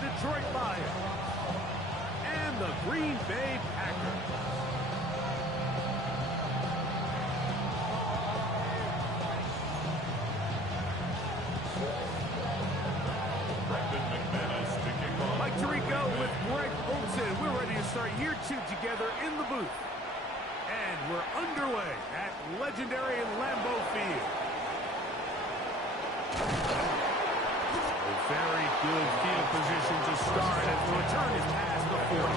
the Detroit Lions and the Green Bay Packers. Mike Tirico with Greg Olsen. We're ready to start year 2 together in the booth. And we're underway at legendary Lambeau Field. A very good field position to start as the return is past the 40.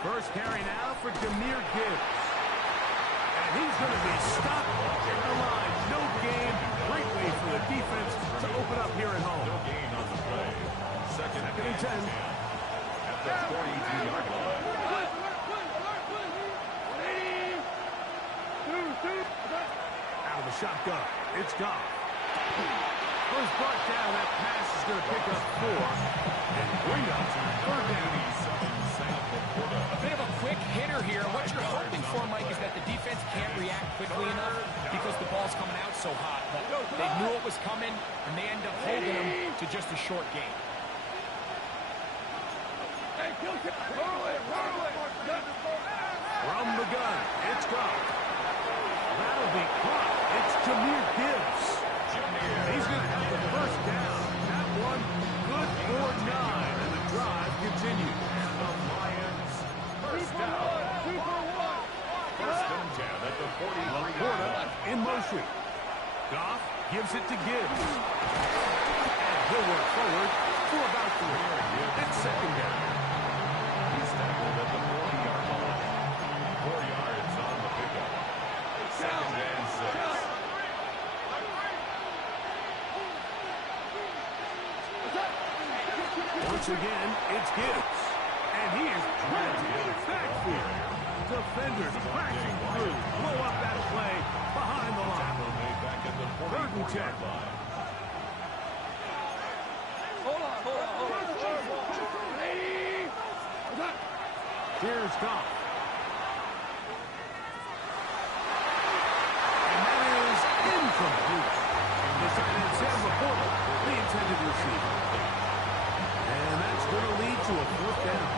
First carry now for Demir Gibbs. And he's going to be stopped at the line. No gain. Great way for the defense to open up here at home. No gain on the play. Second and 10. At the 42-yard line. Out of the shotgun. It's gone. First brought down. That pass is going to pick up 4. And bring up third down. A bit of a quick hitter here. What you're hoping for, Mike, is that the defense can't react quickly enough because the ball's coming out so hot. But they knew it was coming, and they end up holding them to just a short gain. From the gun, it's gone. That'll be caught. It's Demir Gibbs. He's going to have the first down. That one good for 9, and the drive continues. And the Lions first down. First and 10 at the 43-yard line. In motion. Goff gives it to Gibbs. And he'll work forward for about 3. It's second down. He's tackled at the 40-yard line. 4 yards on the pickup. Second and 6. Once again, it's Gibbs. And he is planted in the backfield. Defenders crashing through. Blow up that play behind the line. Back at the 44-yard line. Hold on. Here's Goff. And that is incomplete. Decided Sam Laporta, the intended receiver. And that's going to lead to a 4th down.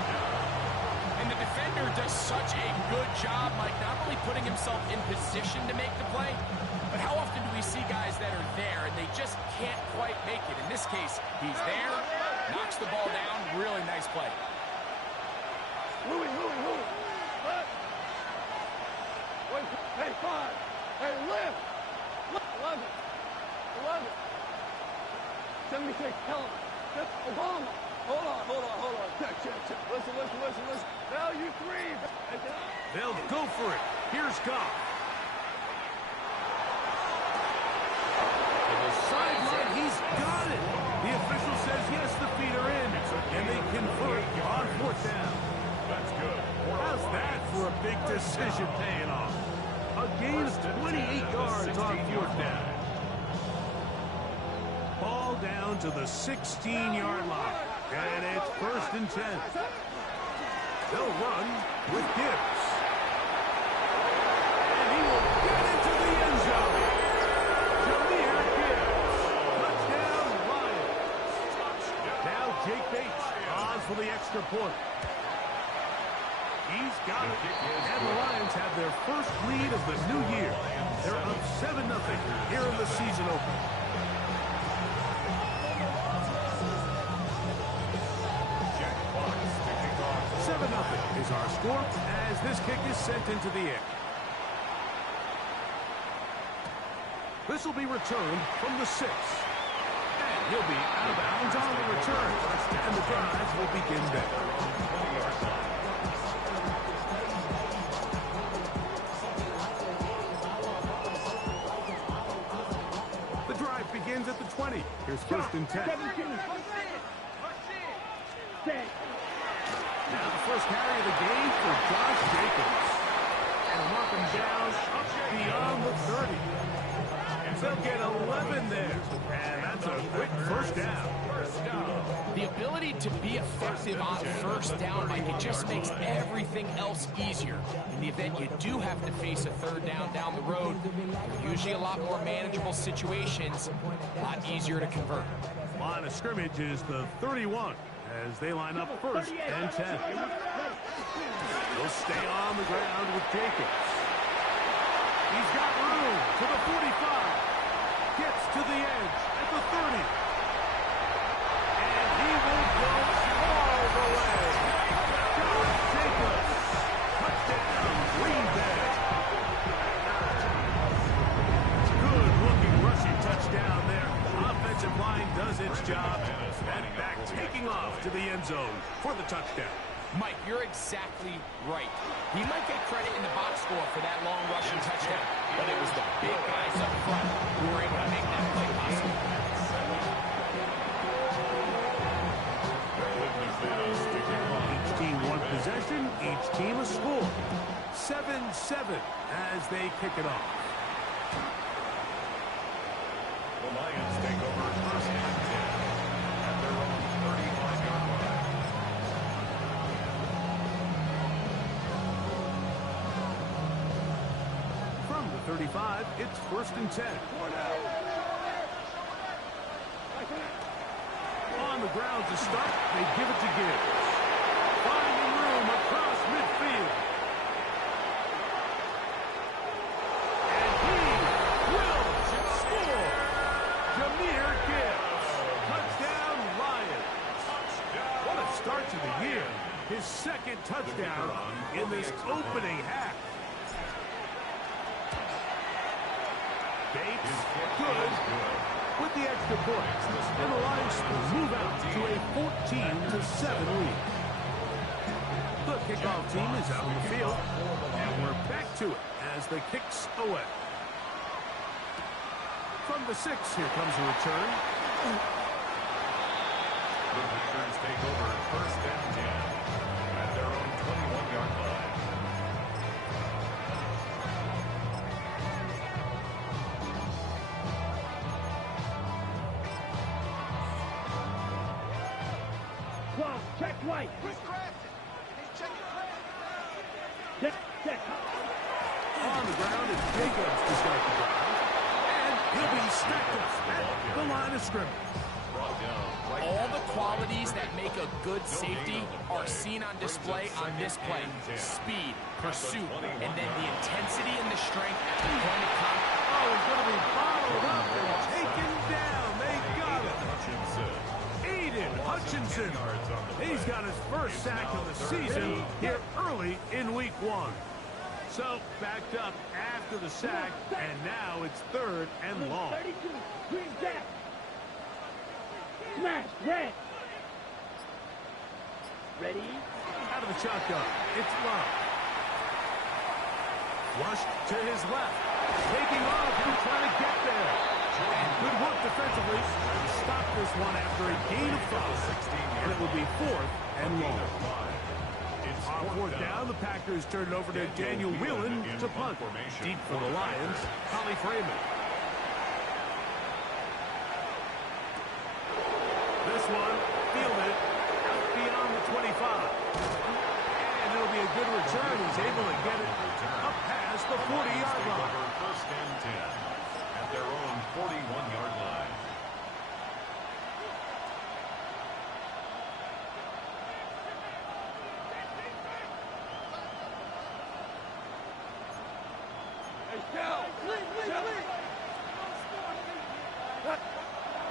And the defender does such a good job, Mike, not only putting himself in position to make the play, but how often do we see guys that are there and they just can't quite make it? In this case, he's there, knocks the ball down, really nice play. Louis. Wait, hey, 5. Hey, lift. 11. 76, tell him. Obama. Hold on. Check. Listen. Now you 3. They'll go for it. Here's Goff. To the sideline, he's got it. The official says yes, the feet are in. And they convert on 4th down. That's good. How's that for a big decision paying off? A gain of 28 yards on 4th down. Ball down to the 16-yard line. And it's 1st and 10. They'll run with Gibbs. And he will get into the end zone. Demir Gibbs. Touchdown, Lions. Now Jake Bates on for the extra point. He's got it. And the Lions have their first lead of the new year. They're up 7-0 here in the season opener. 7-0 is our score as this kick is sent into the air. This will be returned from the 6. And he'll be out of bounds on the return. And the drive will begin there. The drive begins at the 20. Here's 1st and 10. Now the first carry of the game for Josh Jacobs. And mark him down up beyond the 30. And so They'll get 11 there. And that's a quick first down. The ability to be effective on first down, Mike, it just makes everything else easier. In the event you do have to face a third down the road, they're usually a lot more manageable situations, a lot easier to convert. Line of scrimmage is the 31 as they line up first and 10. They'll stay on the ground with Jacobs. He's got room to the 45. Gets to the edge at the 30. And he will go all the way. Josh Jacobs. Touchdown, Green Bay. Good-looking rushing touchdown there. Offensive line does its job. And back taking off to the end zone for the touchdown. Mike, you're exactly right. He might get credit in the box score for that long rushing touchdown, but it was the big guys up front who were able to make that play possible. Each team one possession, each team a score. 7-7 as they kick it off. The Lions take over first and 10 at their own 35-yard line. From the 35, it's first and 10. On the ground to start, they give it to Gibbs. Finding room across midfield. And he will score. Jameer Gibbs. Touchdown, Lions. What a start to the year. His second touchdown in this opening half. Bates, good, with the extra point. And the Lions move out to a 14-7 lead. The kickoff team is out in the field. And we're back to it as the kicks away. From the 6, here comes a return. The Packers take over first and 10 at their own 21-yard line. Check right. Check. On the ground, it's Jacobs to start the drive. And he'll be snapped up at the line of scrimmage. All the qualities that make a good safety are seen on display on this play. Speed, pursuit, and then the intensity and the strength at the point of contact. Oh, he's going to be bottled up and taken down. They got him. Hutchinson. He's got his first sack of the season here early in week 1. So backed up after the sack, and now it's third and long. 32, green jack. Smash, red. Ready? Out of the shotgun, it's Love. Flushed to his left. Taking off and trying to get there. And good work defensively to stop this one after a gain of 5. And it will be fourth and long. On fourth down, the Packers turn it over to Daniel Whelan to punt. Deep for the Lions, Holly Freeman. This one, fielded out beyond the 25. And it'll be a good return. He's able to get it up past the 40-yard line. First and 10 at their own 41-yard line.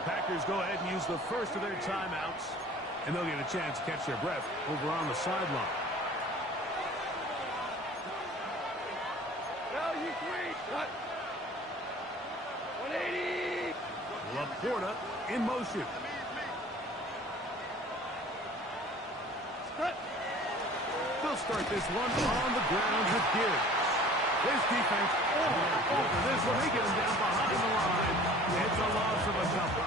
Packers go ahead and use the first of their timeouts, and they'll get a chance to catch their breath over on the sideline. Value 3. Cut. 180. Laporta in motion. Cut. They'll start this one on the ground with Gibbs. His defense all over this one. They get him down behind the line. It's a loss of a couple.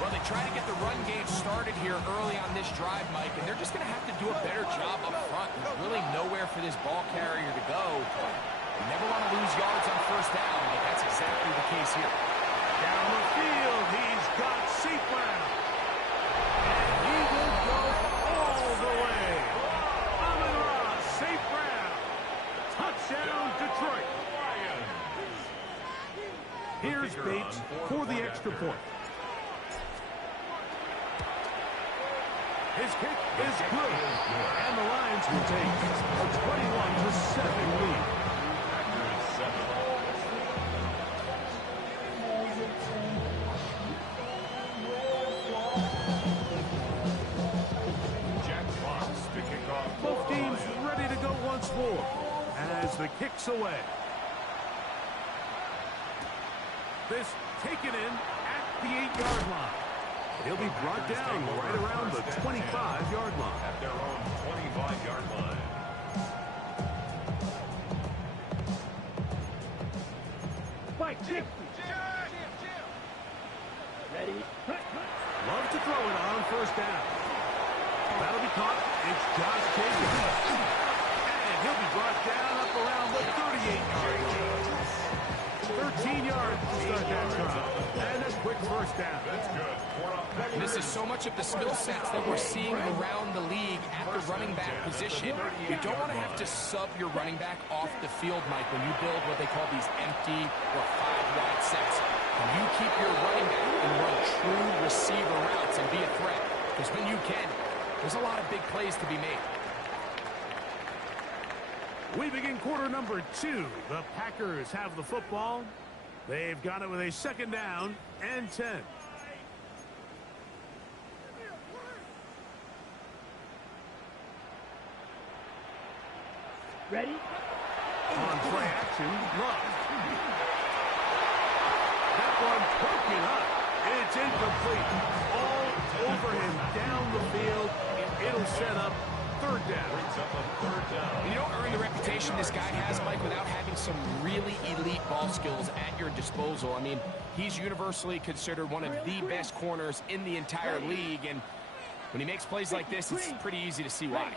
Well, they try to get the run game started here early on this drive, Mike, and they're just going to have to do a better job up front. There's really nowhere for this ball carrier to go. You never want to lose yards on first down, but that's exactly the the case here. Down the field, he's got safe ground. And he will go all the way. Amon-Ra, safe ground. Touchdown, Detroit. Here's Bates for the extra point. His kick is good. And the Lions will take a 21-7 lead. Both teams ready to go once more as the kick's away. This taken in at the 8-yard line. He'll be brought down right around the 25-yard line. At their own 25-yard line. Fight, Jim. Ready? Love to throw it on first down. That'll be caught. It's Josh Jacobs. And he'll be brought down up around the 38-yard line. 13 yards to start that drive. And a quick first down. That's good. This is so much of the skill sets that we're seeing around the league at the running back position. You don't want to have to sub your running back off the field, Mike, when you build what they call these empty or 5-wide sets. When you keep your running back and run true receiver routes and be a threat, because when you can, there's a lot of big plays to be made. We begin quarter number 2. The Packers have the football. They've got it with a second down and 10. Ready? On play action, Love. That one broken up. It's incomplete. All over him down the field. It'll set up third down. You don't earn the reputation this guy has, Mike, without having some really elite ball skills at your disposal. I mean, he's universally considered one of the best corners in the entire league, and when he makes plays like this, it's pretty easy to see why.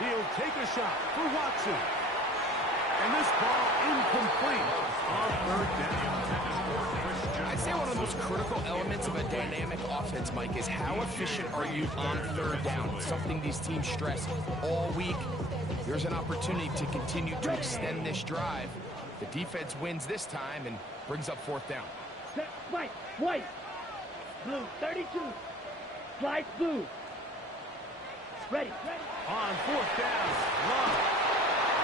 He'll take a shot for Watson. And this ball incomplete on third down. I'd say one of the most critical elements of a dynamic offense, Mike, is how efficient are you on third down? It's something these teams stress all week. Here's an opportunity to continue to extend this drive. The defense wins this time and brings up fourth down. White, white. Blue, 32. Slide blue. Ready. On fourth down, Love.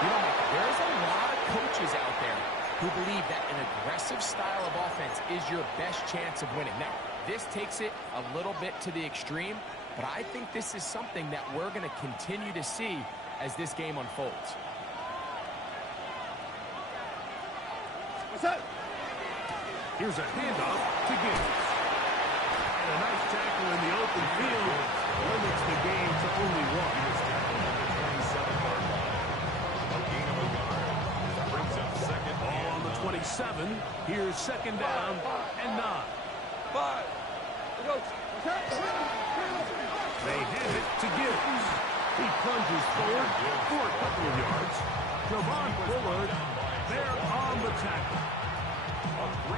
You know, there's a lot of coaches out there who believe that an aggressive style of offense is your best chance of winning. Now, this takes it a little bit to the extreme, but I think this is something that we're going to continue to see as this game unfolds. What's up? Here's a handoff to Gibbs. And a nice tackle in the open field limits the game to only one. Ball on the 27. Here's second down and 9. 5. They hand it to Gibbs. He plunges forward for a couple of yards. Javon Bullard there on the tackle.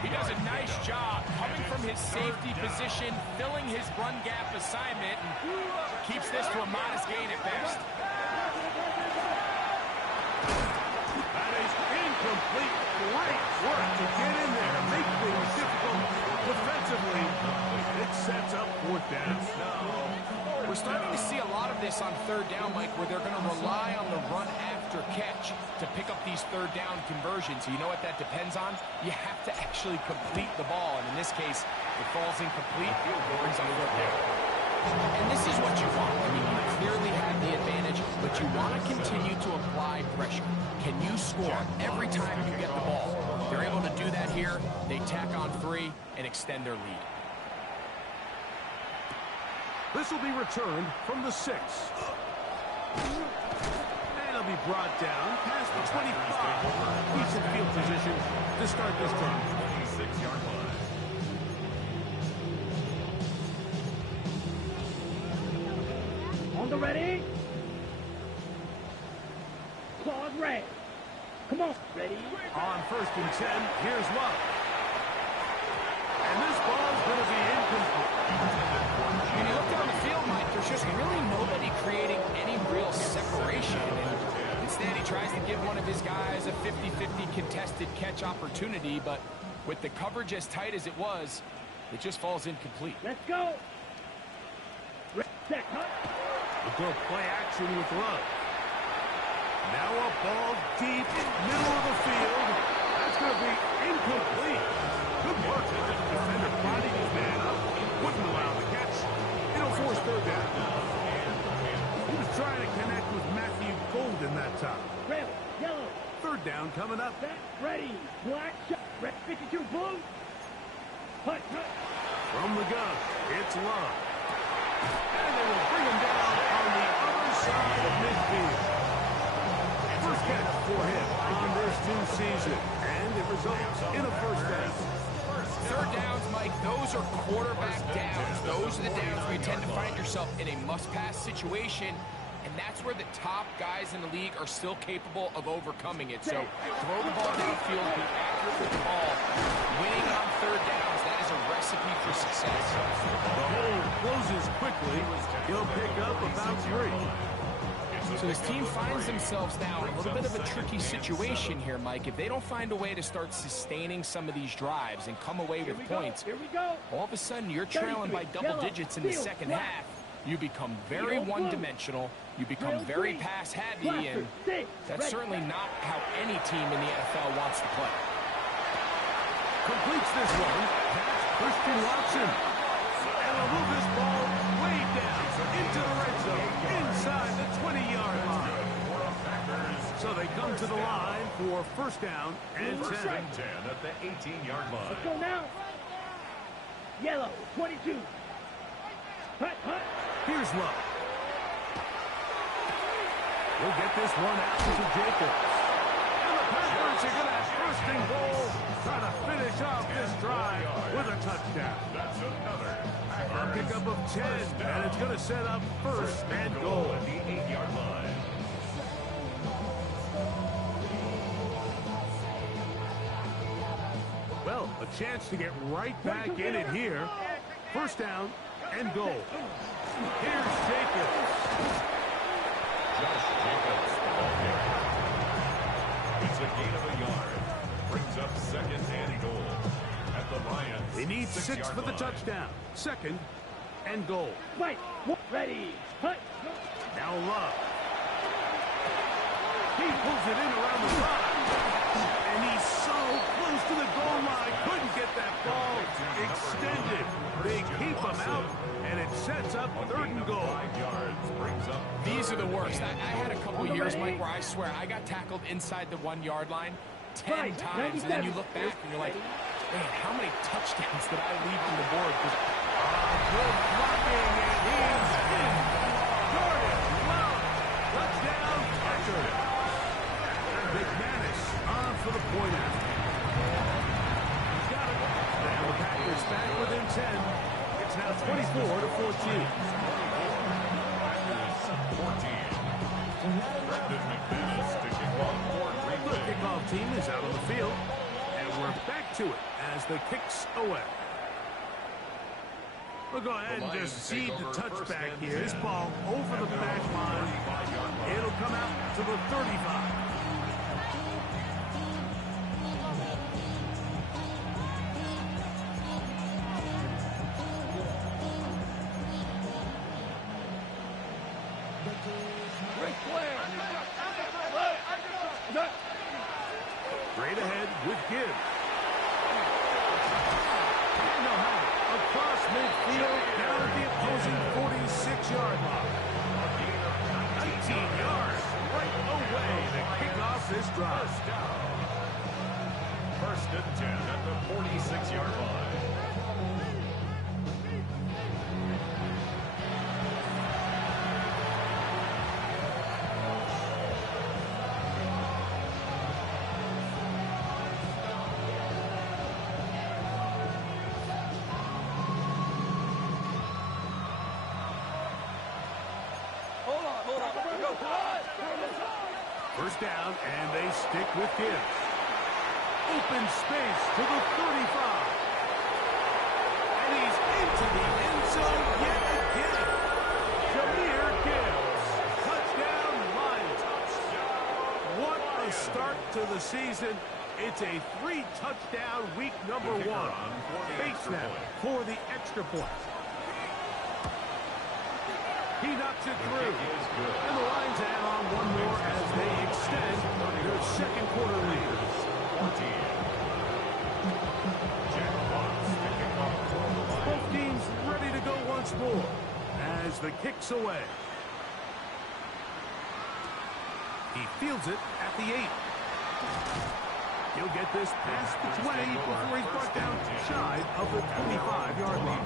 He does a nice job coming from his safety position, filling his run gap assignment, and keeps this to a modest gain at best. That is incomplete. Great work to get in there, make things difficult defensively. It sets up fourth down. We're starting to see a lot of this on third down, Mike, where they're going to rely on the run after catch to pick up these third down conversions. You know what that depends on? You have to actually complete the ball, and in this case, it falls incomplete, brings up fourth down. And this is what you want. I mean, you clearly have the advantage, but you want to continue to apply pressure. Can you score every time you get the ball? They're able to do that here. They tack on 3 and extend their lead. This will be returned from the 6. And it'll be brought down past the 25. Decent field position to start this drive. 26-yard line. On the ready. Claws red. Come on. Ready? On 1st and 10, here's Love. And this ball's going to be incomplete. When you look down the field, Mike, there's just really nobody creating any real separation. And instead, he tries to give one of his guys a 50-50 contested catch opportunity, but with the coverage as tight as it was, it just falls incomplete. Let's go. Set, cut. We'll go play action with Love. Now a ball deep, middle of the field. That's going to be incomplete. Good work. The defender prodding his man up. Wouldn't allow the catch. It'll force 3rd down. He was trying to connect with Matthew Golden that time. Red, yellow. 3rd down coming up. Set, ready. Black, shot. Red 52, blue. Hut, hut. From the gun, it's Love. And they will bring him down on the other side of midfield. First catch for him on this new season. And it results in a 1st down. 3rd downs, Mike, those are quarterback downs. Those are the downs where you tend to find yourself in a must-pass situation, and that's where the top guys in the league are still capable of overcoming it. So throw the ball downfield, be accurate with the ball. Winning on 3rd downs, that is a recipe for success. The hole closes quickly. He'll pick up about 3. So his team finds themselves now in a little bit of a tricky situation here, Mike. If they don't find a way to start sustaining some of these drives and come away with points, Here we go. all of a sudden you're trailing by double digits in the second half. You become very one-dimensional. You become very pass-heavy, and that's certainly not how any team in the NFL wants to play. Completes this one. That's Christian Watson. And will move this ball way down into the red zone, inside the 20-yard line. So they come to the line for 1st down and 10. 10 at the 18-yard line. Let's go now. Yellow, 22. Hut, hut. Here's Love. We'll get this one out to Jacobs. And the Packers are going to have 1st and goal, trying to finish off this drive with a touchdown. That's another. A pickup of 10, and it's going to set up 1st and goal. At the 8-yard line. Well, a chance to get right back in it here. 1st down and goal. Here's Jacobs. Josh Jacobs, the ball carrier. It's a gain of a yard. Brings up 2nd and goal. At the Lions. They need 6 for the touchdown. 2nd and goal. Fight. Ready. Hut. Now Love. He pulls it in around the side. And he's so close to the goal line. Couldn't get that ball extended. They keep him out, and it sets up 3rd and goal. 5 yards. Brings up. These are the worst. I had a couple years, Mike, where I swear I got tackled inside the 1-yard line 10 times, and then you look back and you're like, man, how many touchdowns did I leave on the board? Good blocking, and he's in. Jordan Love. Touchdown, Packers. McManus on for the point after. He's got it. And the Packers back within 10. It's now 24-14. 14. Brendan McManus to kick off for Green The Bay. kickoff team is out on the field. And we're back to it as the kick's away. We'll go ahead and just cede the touchback here. This ball over the back line. It'll come out to the 35. Straight ahead with Gibbs. Across midfield, down at the opposing 46-yard line. 19 yards right away to kick off this drive. 1st and 10 at the 46-yard line. First down, and they stick with Gibbs. Open space to the 35. And he's into the end zone yet again. Jameer Gibbs. Touchdown, Lions. What a start to the season. It's a 3-touchdown week number 1. Face snap for the extra point. He knocks it through. And the Lions add on one more as they extend their second quarter lead. Both teams ready to go once more as the kick's away. He fields it at the 8. He'll get this past the 20 before he's brought down shy of the 25-yard line.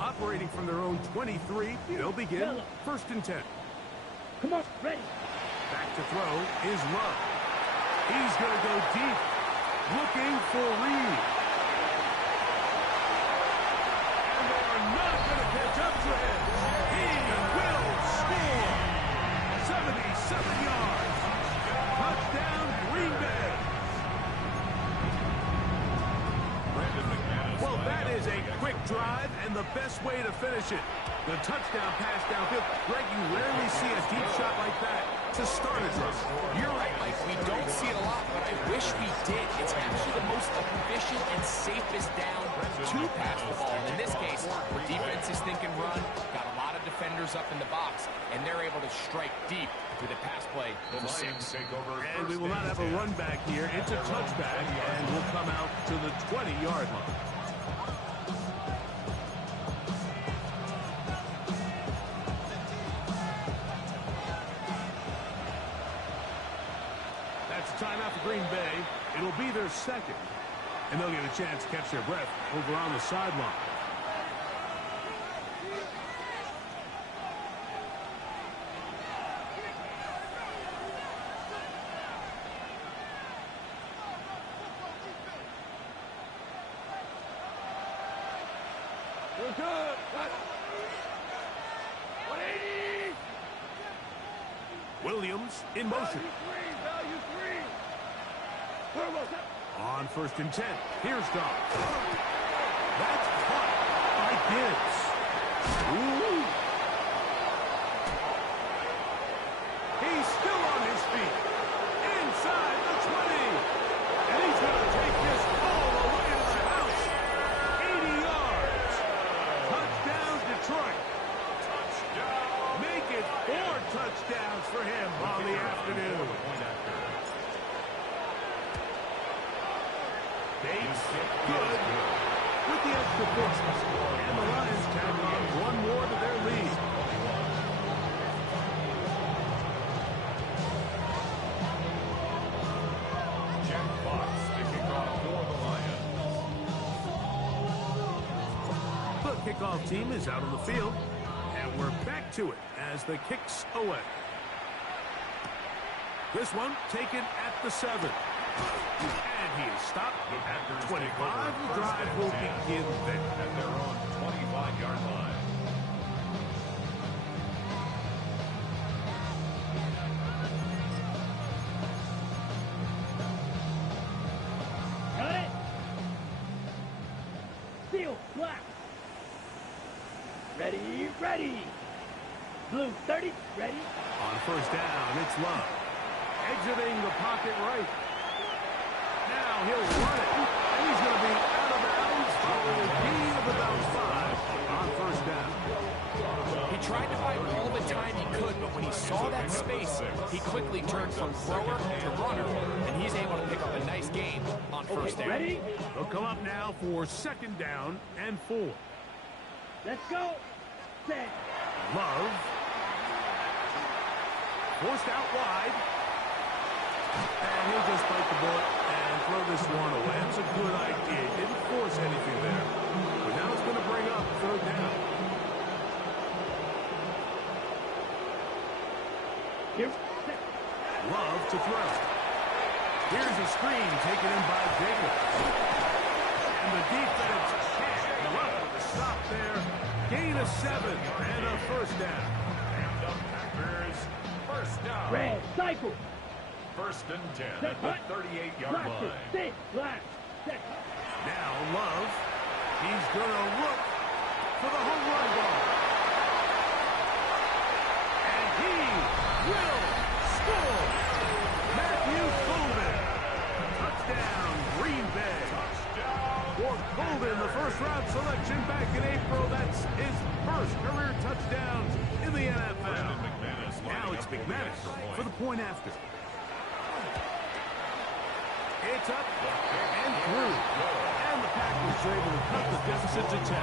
Operating from their own 23, they'll begin first and 10. Come on, ready. Back to throw is Love. He's going to go deep, looking for Reed. And they are not going to catch up to him. He will score. 77 yards. Touchdown, Green Bay. Well, that is a quick drive and the best way to finish it. The touchdown pass downfield. Greg, you rarely see a deep shot like that to start a drive. You're right, Mike. We don't see it a lot, but I wish we did. It's actually the most efficient and safest down to pass the ball. And in this case, the defense is thinking run, got a lot of defenders up in the box, and they're able to strike deep with a pass play for 6. And we will not have a run back here. It's a touchback, and we'll come out to the 20-yard line. Timeout for Green Bay. It'll be their second. And they'll get a chance to catch their breath over on the sideline. We're good. 180. Williams in motion. On first and 10, here's Dodd. That's caught by Gibbs. Ooh. He's still on his feet. Inside the 20. And he's going to take this all the way to the house. 80 yards. Touchdown, Detroit. Make it 4 touchdowns for him on the afternoon. Bates, good, with the extra point. And the Lions tag on one more to their lead. Jack Fox kicking off for the Lions. The kickoff team is out on the field, and we're back to it as the kick's away. This one taken at the 7. And he is stopped at 25. The drive will begin there. At their own 25-yard line. Got it. Seal, black. Ready, ready. Blue 30, ready. On first down, it's Love. Exiting the pocket right. Now he'll run it, and he's going to be out of bounds following a gain of about 5 on first down. He tried to buy all the time he could, but when he saw that space, he quickly turned from thrower to runner, and he's able to pick up a nice gain on first down. Ready? They'll come up now for second down and 4. Let's go. Set. Love. Forced out wide. And he'll just bite the bullet and throw this one away. That's a good idea. Didn't force anything there. But now it's going to bring up third down. Here. Love to throw. Here's a screen taken in by Jacobs. And the defense can't run the stop there. Gain a 7 and a first down. And the Packers first down. Red, cycle. First and 10 at the 38-yard Blast it. line. Stay. Blast. Set. Now Love. He's going to look for the home run ball. And he will score. Matthew Golden. Touchdown, Green Bay. For Golden, the first-round selection back in April. That's his first career touchdown in the NFL. Now it's McManus for the point after. It's up and through. And the Packers are able to cut the deficit to 10. 38.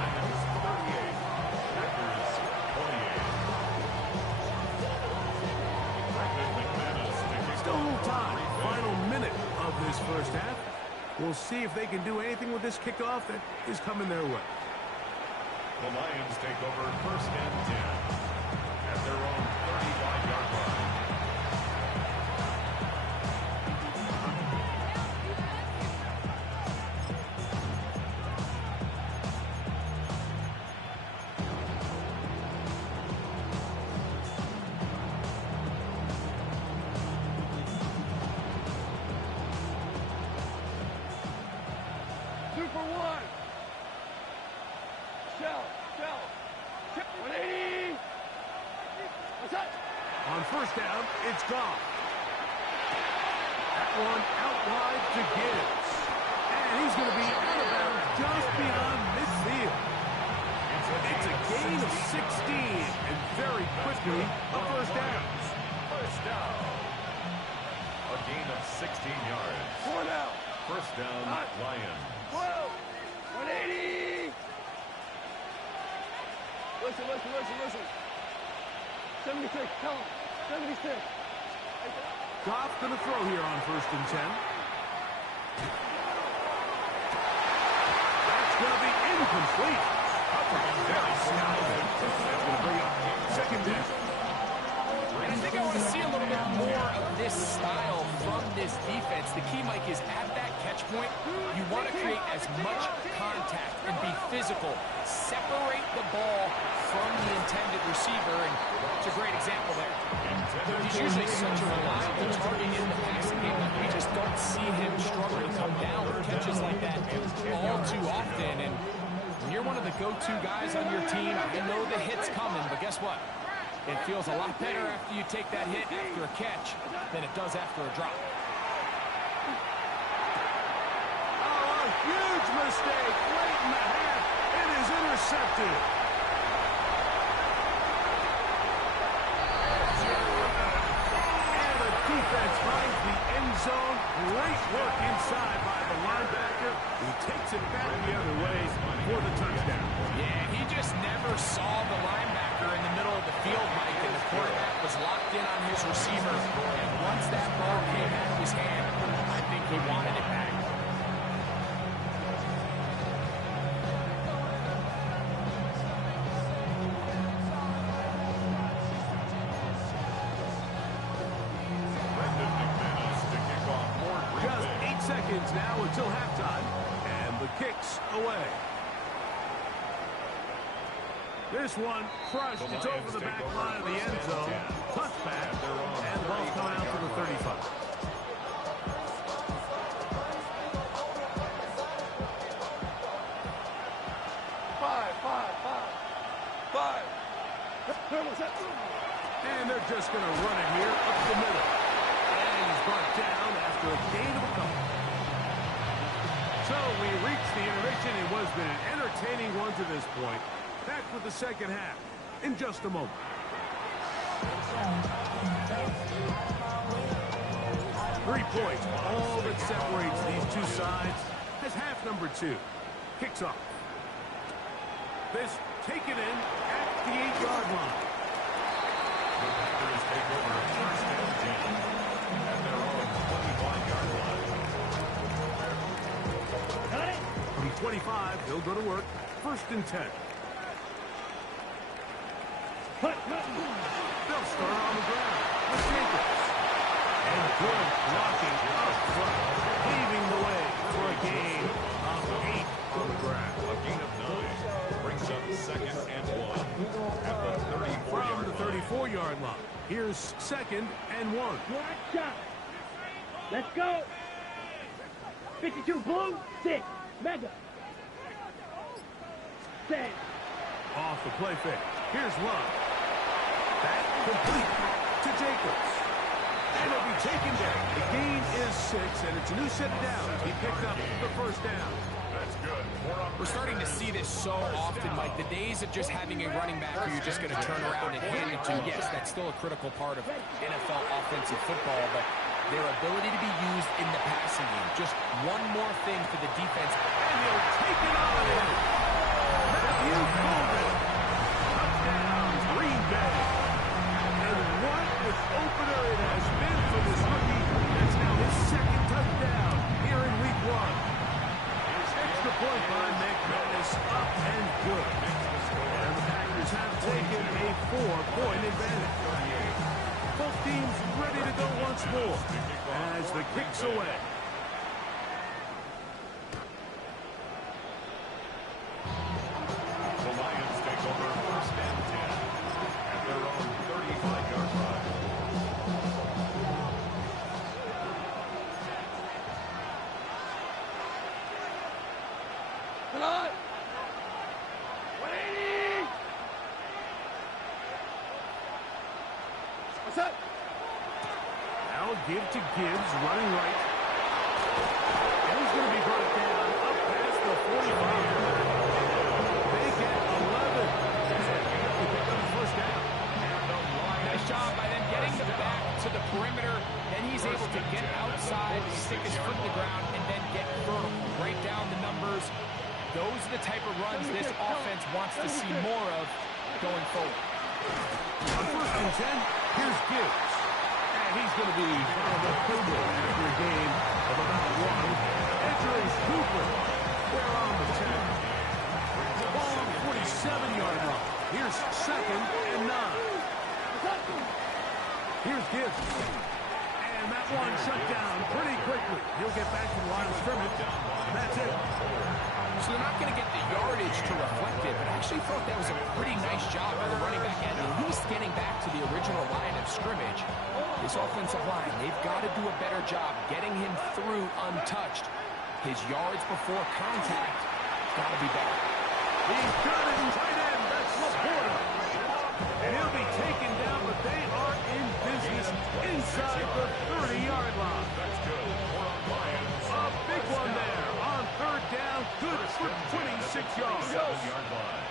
Packers 28. Still a little time. Final minute of this first half. We'll see if they can do anything with this kickoff that is coming their way. The Lions take over first and 10 at their own 35-yard line. On first down, it's gone. That one out wide to Gibbs. And he's going to be out of bounds just beyond midfield. It's a gain of 16, and very quickly, a first down. First down. A gain of 16 yards. 4 down. First down, Lions. 12. 180. Listen. 76. Tell him. 76. Goff going to throw here on first and 10. That's going to be incomplete. That's going to bring up second down. And I think I want to see a little bit more of this style from this defense. The key, Mike, is at that catch point, you want to create as much contact and be physical. Separate the ball from the intended receiver, and it's a great example there. He's usually such a reliable target in the passing game that we just don't see him struggle to come down with catches like that all too often. And when you're one of the go-to guys on your team, I know the hit's coming, but guess what? It feels a lot better after you take that hit after a catch than it does after a drop. Oh, a huge mistake late in the half. It is intercepted. And the defense finds the end zone. Great work inside by the linebacker. He takes it back the other way for the touchdown. Yeah, he just never saw the linebacker in the middle of the field, Mike, and the quarterback was locked in on his receiver. And once that ball came out of his hand, I think he wanted it back. Just 8 seconds now until halftime, and the kick's away. This one crushed. It's over the back line of the end zone. Touchback, and the ball's coming out to the 35. And they're just going to run it here up the middle. And he's brought down after a gain of a couple. So we reached the intermission. It was been an entertaining one to this point. Back with the second half in just a moment. 3 points, all that separates these two sides as half number 2 kicks off. This taken in at the 8-yard line. The Packers take over first and 10 at their own 25-yard line. Got it. From 25, they'll go to work. First and 10. Cut. They'll start on the ground with Jacobs. And good blocking up front, paving the way for a gain of 8. on the ground. A gain of 9 brings up 2nd and 1 at the 34-yard From the line. 34-yard line. Here's 2nd and 1. Watch out. Let's go. 52 blue, 6. Mega. 10. Off the play fake. Here's Love. That complete to Jacobs. And it'll be taken down. The gain is 6, and it's a new set of downs. He picked up the first down. That's good. We're starting to see this so often, Mike. The days of just having a running back who you're just going to turn around and hand it to, yes, that's still a critical part of NFL offensive football, but their ability to be used in the passing game. Just one more thing for the defense. And he'll take it on in. Matthew Golden. Touchdown, Green Bay. And what an opener it has been for this rookie. That's now his 2nd touchdown here in week 1. Extra point by McManus, up and good. And the Packers have taken a 4-point advantage. Both teams ready to go once more as the kick's away. The Lions take over 1st and 10 at their own 35-yard line. Come on. 180. What's up? Now give to Gibbs, running right. And he's going to be brought down up past the 45. They get 11. They pick up the first down. Nice job by them getting the back to the perimeter. Then he's able to get outside, stick his foot in the ground, and then get vertical. Break down the numbers. Those are the type of runs this offense wants to see more of going forward. On 1st and 10, here's Gibbs. And he's going to be on the field after a game of about 1. Entering Cooper. They're on the 10. Ball on the 47-yard line. Here's 2nd and 9. Here's Gibbs. And that one shut down pretty quickly. He'll get back to the line of scrimmage. And that's it. So they're not going to get the yardage to reflect it, but I actually thought that was a pretty nice job by the running back end, at least getting back to the original line of scrimmage. This offensive line, they've got to do a better job getting him through untouched. His yards before contact got to be better. He's got it in tight end. That's Laporta. And he'll be taken down, but they are in business inside the 30-yard line. That's good. Lions. A big one there on 3rd down. Good for 26 yards. 7-yard line.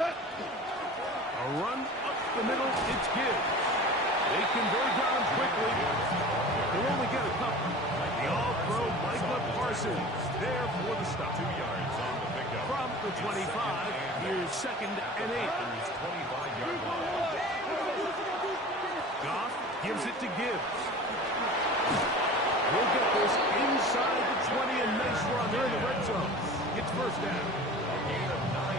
A run up the middle. It's Gibbs. They converge on him quickly. They'll only get a couple. The all-pro Micah Parsons there for the stop. 2 yards on the pickup. From the 25, here's 2nd and 8. 25-yard line. Goff gives it to Gibbs. We'll get this inside the 20, a nice run there in the red zone. Gets first down.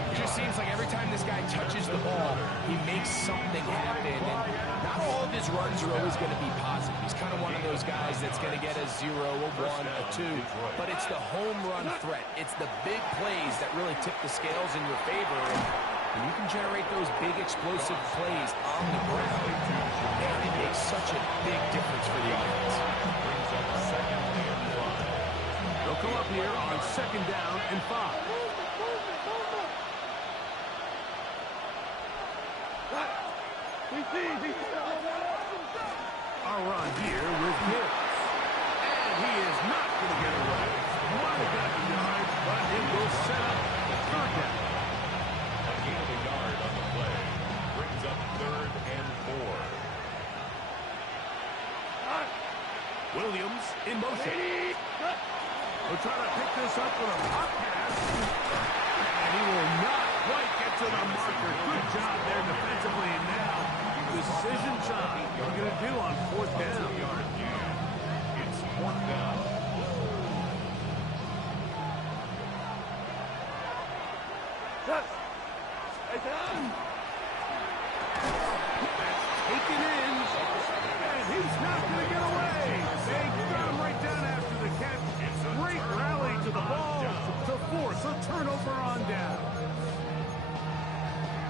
It just seems like every time this guy touches the ball, he makes something happen. And not all of his runs are always going to be positive. He's kind of one of those guys that's going to get a 0, a 1, a 2. But it's the home run threat. It's the big plays that really tip the scales in your favor. And you can generate those big explosive plays on the ground. Man, it makes such a big difference for the offense. They'll come up here on 2nd down and 5. A run here with Gibbs. And he is not going to get away. Might have got the yard, but it will set up the 3rd down. A gain of a yard on the play. Brings up 3rd and 4. Williams in motion. We'll try to pick this up with a pop pass. And he will not quite get to the marker. Good job there defensively. And now, decision time. What are you going to do on 4th down? It's 4th down. That's taken in. And he's not going to get away. They got him right down after the catch. Great rally to the ball to force a turnover on down.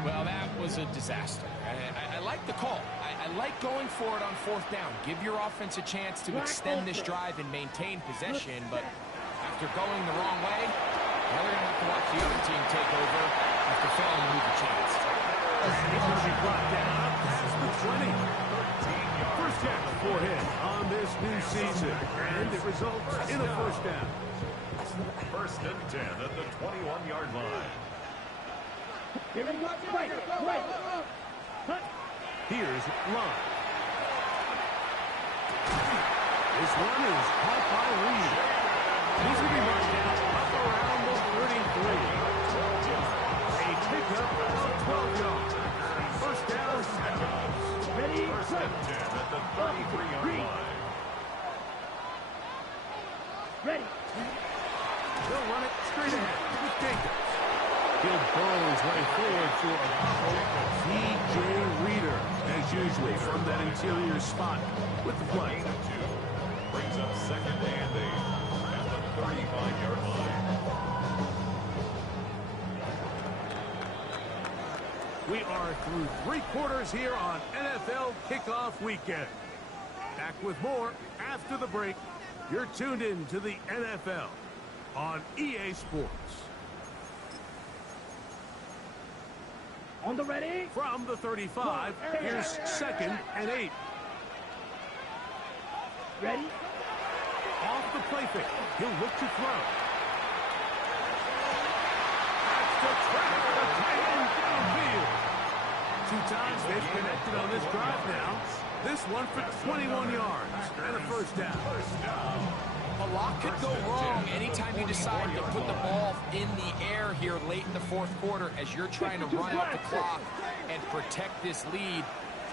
Well, that was a disaster. I like the call. I like going for it on fourth down. Give your offense a chance to extend this drive and maintain possession, but after going the wrong way, now they're going to have to watch the other team take over after failing to move the chance. He's going to be brought down past the 20. First tackle for him on this new season, and it results in a first down. First and 10 at the 21-yard line. Here's Love. This one is caught by Reed. He's going to be marked down up around the 33. A pickup of 12 yards. First down. Ready, First and 10 at the 33-yard line. Ready. They'll run it straight ahead with Jacobs. He'll burrow his way forward for a DJ Reader, as usual, from that interior spot with the play. Gain of 2. Brings up second and 8 at the 35-yard line. We are through 3 quarters here on NFL Kickoff Weekend. Back with more after the break. You're tuned in to the NFL on EA Sports. On the ready. From the 35, here's second and 8. Ready. Off the play fake. He'll look to throw. That's the trap. The tight end downfield. 2 times they've connected on this drive now. This one for 21 yards and a first down. A lot could go wrong anytime you decide to put the ball in the air here late in the fourth quarter as you're trying to run out the clock and protect this lead.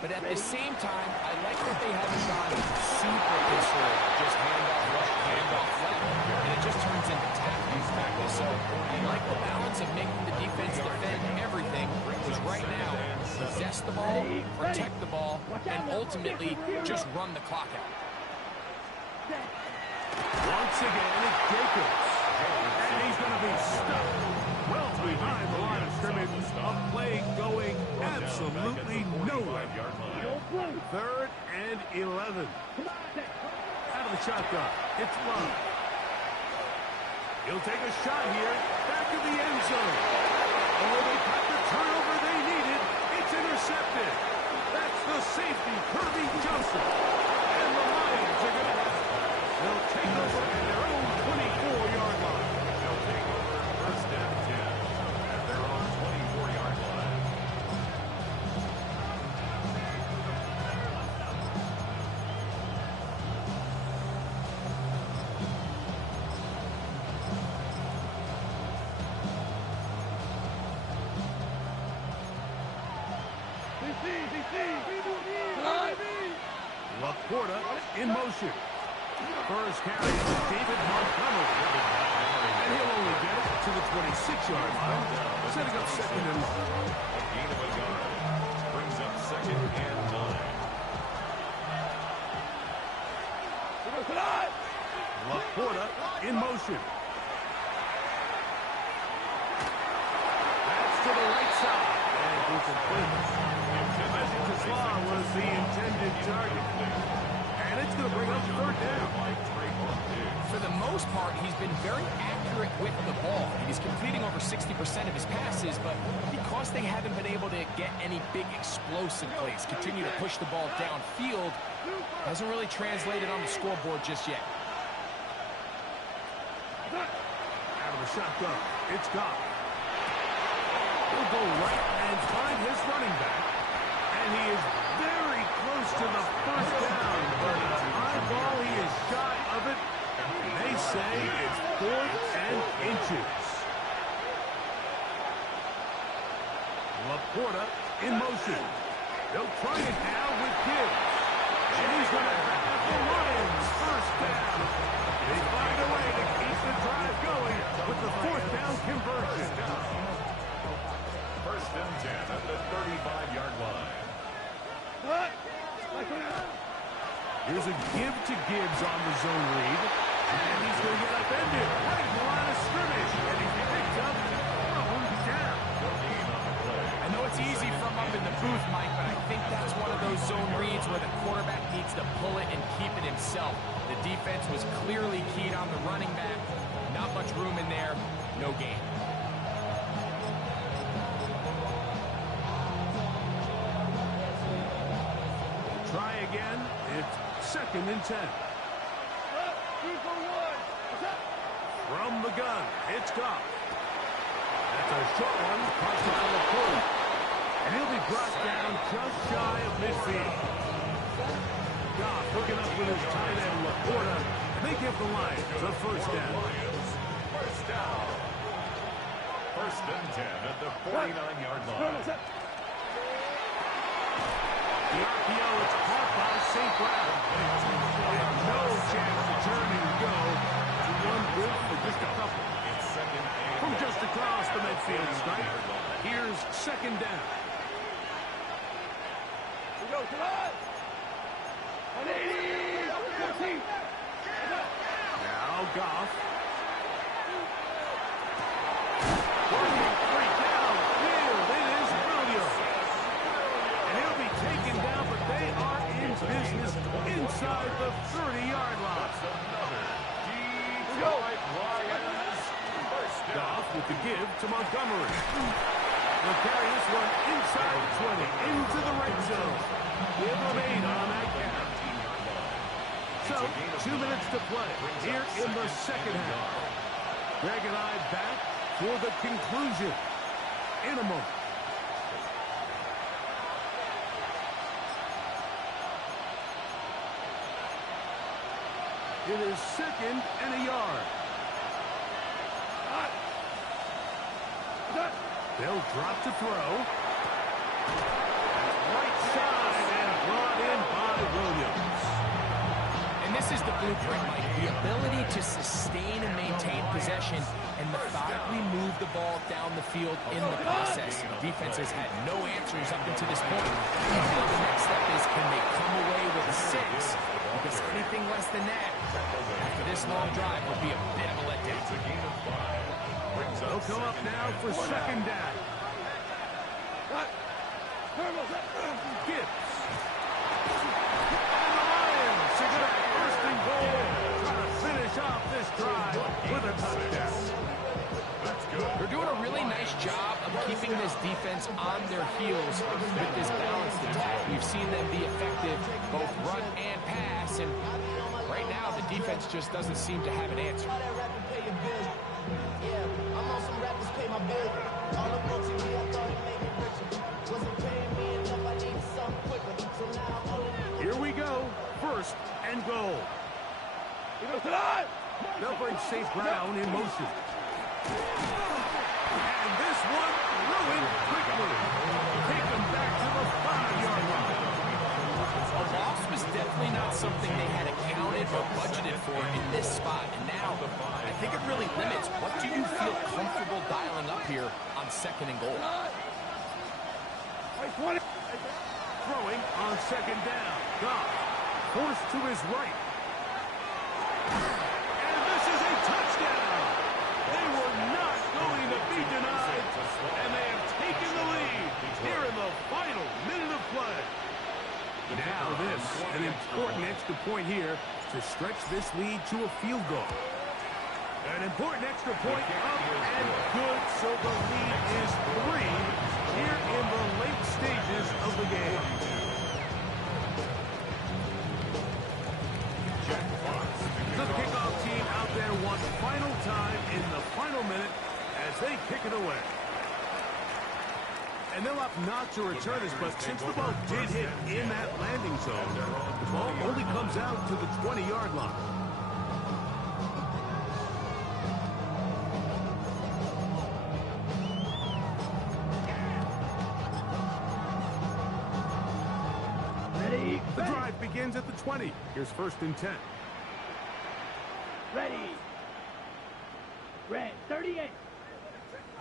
But at the same time, I like that they haven't gone super conservative. Just handoff right, handoff left, and it just turns into tackle. So I like the balance of making the defense defend everything, because right now, possess the ball, protect the ball, and ultimately just run the clock out. Once again, it's Jacobs. And he's going to be stuck well behind the line of scrimmage. A play going absolutely nowhere. Third and 11. Out of the shotgun, it's Love. He'll take a shot here. Back of the end zone. Oh, they got the turnover they needed. It's intercepted. That's the safety, Kirby Joseph. And the Lions are going to have it. They'll take over at their own 24-yard line. They'll take over first and 10 at their own 24-yard line. Laporta in motion. First carry to David Montgomery. And he'll only get it to the 26-yard line, setting up second and 1. A gain of a yard brings up second and 9. Laporta in motion. That's to the right side. And incomplete. Isaac was the intended target. And it's going to bring up third down. For the most part, he's been very accurate with the ball. He's completing over 60% of his passes, but because they haven't been able to get any big explosive plays, continue to push the ball downfield, hasn't really translated on the scoreboard just yet. Out of the shotgun, it's Goff. He'll go right and find his running back. And he is very close to the first down, but a high ball, he is shy of it. They say it's 4th and inches. Laporta in motion. They'll try it now with Gibbs. And he's going to have the Lions first down. They find a way to keep the drive going with the 4th down conversion. First and 10 at the 35-yard line. Here's a give to Gibbs on the zone read. And he's going to get upended right in the line of scrimmage. And he's easy from up in the booth, Mike, but I think that's one of those zone reads where the quarterback needs to pull it and keep it himself. The defense was clearly keyed on the running back. Not much room in there. No gain. Try again. It's 2nd and 10. From the gun, it's Goff. That's a short one, caught by LaPorta. And he'll be brought down just shy of midfield. Goff hooking up with his tight end, LaPorta. They give the Lions a first down. First down. 1st and 10 at the 49-yard line. The RPO is caught by St. Brown. And no chance to turn and go. One good for just a couple. It's 2nd and From just across the midfield stripe, here's 2nd down. We go to us. 180. 14. Now Goff. Working 3 downfield. It is brilliant. And he'll be taken down, but they are in business inside the 30-yard line. Detroit Lions. First down. Goff with the give to Montgomery. They'll carry this one inside the 20, into the red zone. Give them 8 on that count. So, 2 minutes to play here in the 2nd half. Greg and I back for the conclusion in a moment. It is 2nd and a yard. They'll drop to throw. Right side and brought in by Williams. And this is the blueprint, Mike. The ability to sustain and maintain possession and methodically move the ball down the field in the process. The defense has had no answers up until this point. And now the next step is, can they come away with a 6? Because anything less than that, after this long drive, would be a bit of a letdown. It's a gain of 5. They'll come up now for 2nd down. Gibbs. And the Lions are going to 1st and goal. Trying to finish off this drive with a touchdown. That's good. They're doing a really nice job of keeping this defense on their heels with this balanced attack. We've seen them be effective, both run and pass, and right now the defense just doesn't seem to have an answer. Here we go. 1st and goal. They'll bring St. Brown in motion. And this one ruined quickly. Take them back to the 5-yard line. A loss was definitely not something they had accounted or budgeted for in this spot. And now, I think it really limits what do you feel comfortable dialing up here on 2nd and goal. Throwing on 2nd down. Goff forced to his right. And this is a touchdown. They were not going to be denied. And they have taken the lead here in the final minute of play. Now this, an important extra point here to stretch this lead to a field goal. An important extra point up and good, so the lead is 3 here in the late stages of the game. So the kickoff team out there one final time in the final minute as they kick it away. And they'll opt not to return this, but since the ball did hit in that landing zone, the ball only comes out to the 20-yard line. Ready. The drive begins at the 20. Here's 1st and 10. Ready. Red 38.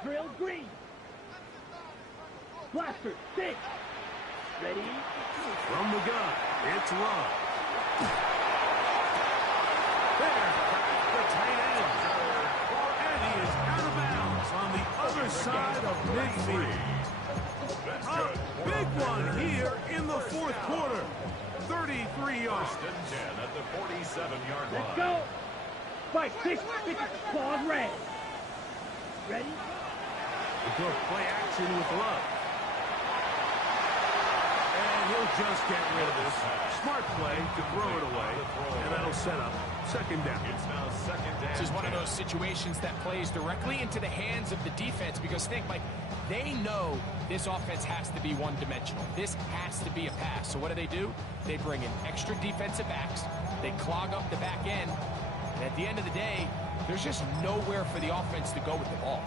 Drill green. Blaster 6. Ready. From the gun, it's Love. There's the tight end. And he is out of bounds on the other side of midfield. That's A good. big one here in the fourth quarter. 33 yards. First and 10 at the 47-yard line. Let's go. Fight, 6, 50, pause, red. Ready? We'll go play action with Love. And he'll just get rid of this. Smart play to throw it away. And that'll set up second down. It's now second down. This is one of those situations that plays directly into the hands of the defense because think, Mike, they know this offense has to be one-dimensional. This has to be a pass. So what do? They bring in extra defensive backs. They clog up the back end. And at the end of the day, there's just nowhere for the offense to go with the ball.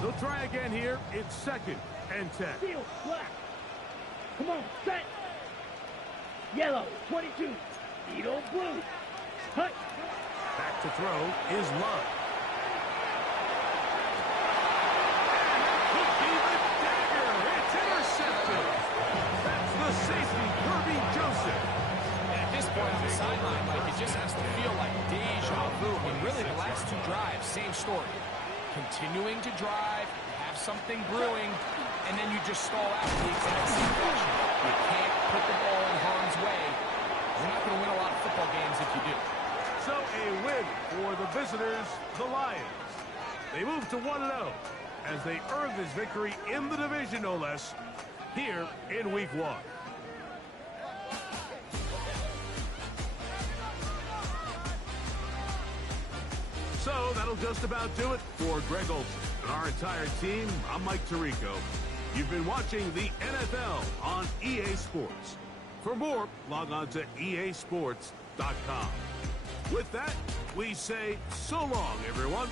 They'll try again here. It's second and 10. Steel, black. Come on, set. Yellow, 22. Edo, blue. Hut. Back to throw is Love. Could be the dagger. It's intercepted. That's the safety, Kirby Joseph. And at this point on the sideline, Mike, it just has to feel like deja vu. I mean, really, the last two drives, same story. Continuing to drive, have something brewing, and then you just stall out in the exact same fashion. You can't put the ball in harm's way. You're not going to win a lot of football games if you do. So a win for the visitors, the Lions. They move to 1-0 as they earn this victory in the division, no less, here in Week 1. So that'll just about do it for Greg Olson and our entire team. I'm Mike Tirico. You've been watching the NFL on EA Sports. For more, log on to easports.com. With that, we say so long, everyone.